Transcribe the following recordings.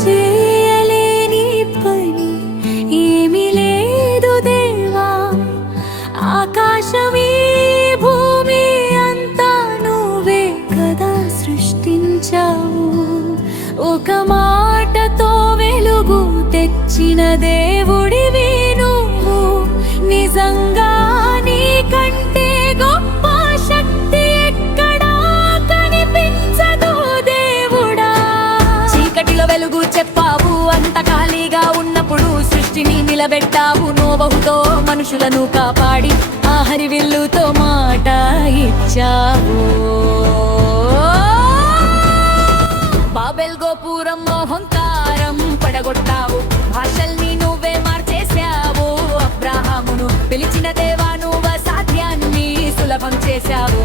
చేయలేని పని ఏమీ లేదు దేవా. ఆకాశమీ భూమి అంతా నువ్వే కదా సృష్టించావు. ఒక మాటతో వెలుగు తెచ్చిన దేవుడివి నువ్వు. నిజంగా నీకంటే గొప్ప శక్తి ఎక్కడా కనిపించదు దేవుడా. చీకటిలో వెలుగు చెప్పావు, అంత ఖాళీగా ఉన్నప్పుడు సృష్టిని నిలబెట్టావు. నోవహుతో మనుషులను కాపాడి ఆ హరివిల్లుతో మాట ఇచ్చావు. బాబెల్ గోపురం మోహంకారం పడగొట్టావు, భాషల్ని నువ్వే మార్చేశావు. అబ్రాహామును పిలిచిన దేవా నువ్వు అసాధ్యాన్ని సులభం చేశావు.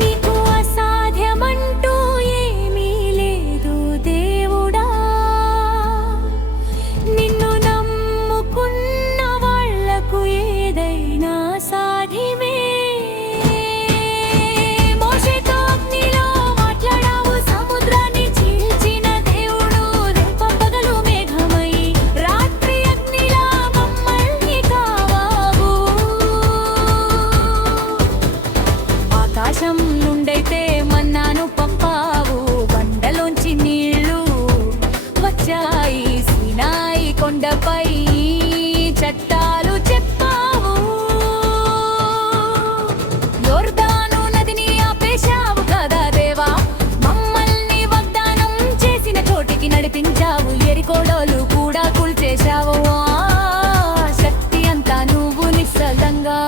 నీకు అసాధ్యమంటూ ఏమీ లేదు దేవుడా. నిన్ను నమ్ముకున్న వాళ్లకు ఏదైనా సాధ్యమే. ఆకాశం నుండైతే మన్నాను పంపావు, బండలోంచి నీళ్లు వచ్చాయి. సీనాయి కొండపై చట్టాలు చెప్పావు. యొర్దాను నదిని ఆపేశావు కదా దేవా. మమ్మల్ని వాగ్దానం చేసిన చోటికి నడిపించావు. ఎరికోడోలు కూడా కూల్చేశావు. శక్తి అంతా నువ్వు నిశ్శబ్దంగా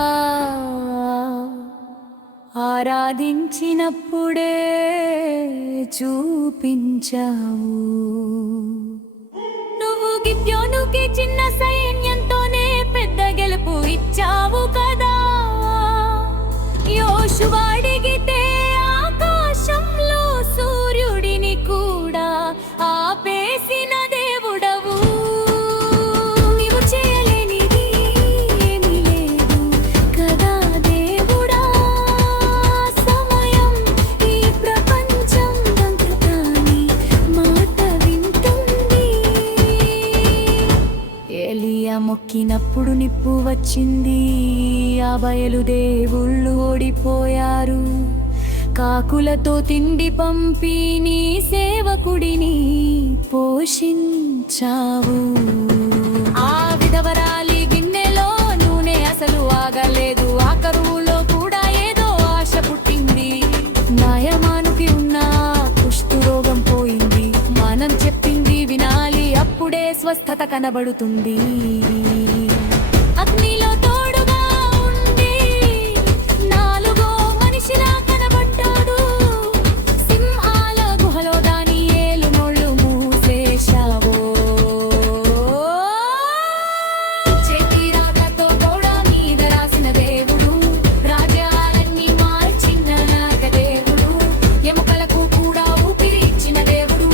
ఆరాధించినప్పుడే చూపించావు. నువ్వు గిద్యోనుకి చిన్న సైన్యంతోనే పెద్ద గెలుపు ఇచ్చావు కదా. యోషువ అడిగితే ఆకాశంలో సూర్యుడిని కూడా ఆపేసిన దేవుడవు. నీవు చేయలేనిది ఏమీ లేదు కదా దేవుడా. సమయం ఈ ప్రపంచం అంతటా నీ మాట వింటుంది. ఏలియా మొక్కినప్పుడు నిప్పు వచ్చింది, ఆ బయలు దేవుళ్ళు ఓడిపోయారు. కాకులతో తిండి పంపి నీ సేవకుడిని పోషించావు. ఆ విధవరాలి గిన్నెలో నూనె అసలు ఆగలేదు. ఆ కరువులో కూడా ఏదో ఆశ పుట్టింది. నాయమానుకి ఉన్న కుష్ఠరోగం పోయింది. మనం చెప్పింది వినాలి, అప్పుడే స్వస్థత కనబడుతుంది. అగ్నిలో తోడుగా ఉండి నాలుగో మనిషిలా కనబడ్డాడు. సింహాల గుహలో దానియేలు నోళ్ళు మూసేశావు. చేతి రాతతో గోడ మీద రాసిన దేవుడు, రాజ్యాలన్నీ మార్చిన దేవుడు. ఎముకలకు కూడా ఊపిరి ఇచ్చిన దేవుడు,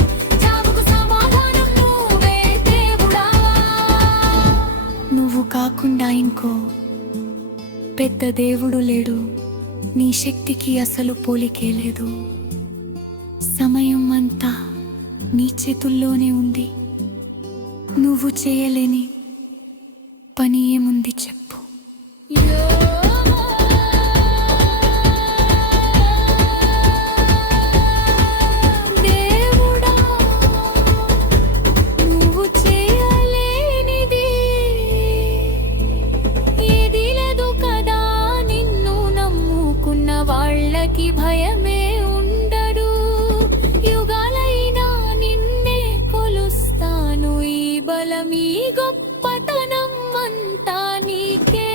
చావుకు సమాధానం నువ్వే దేవుడా. నువ్వు కాకుండా ఇంకో పెద్ద దేవుడు లేడు. నీ శక్తికి అసలు పోలికే లేదు. సమయం అంతా నీ చేతుల్లోనే ఉంది. నువ్వు చేయలేని పని ఏముంది చెప్పు. దేవుడా, నువ్వు చేయలేనిది ఏదీ లేదు కదా. నిన్ను నమ్ముకున్న వాళ్ళకి భయమే ఉండడు. యుగాలైనా నిన్నే కొలుస్తాను. ఈ బలం ఈ గొప్పతనం అంతా నీకే.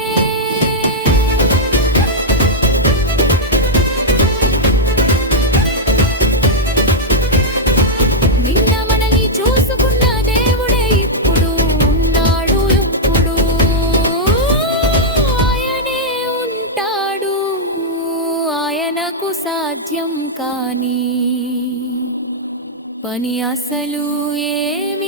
నిన్న మనల్ని చూసుకున్న దేవుడే ఇప్పుడు ఉన్నాడు. ఎప్పుడు ఆయనే ఉంటాడు. ఆయనకు సాధ్యం కాని పని అసలు ఏమి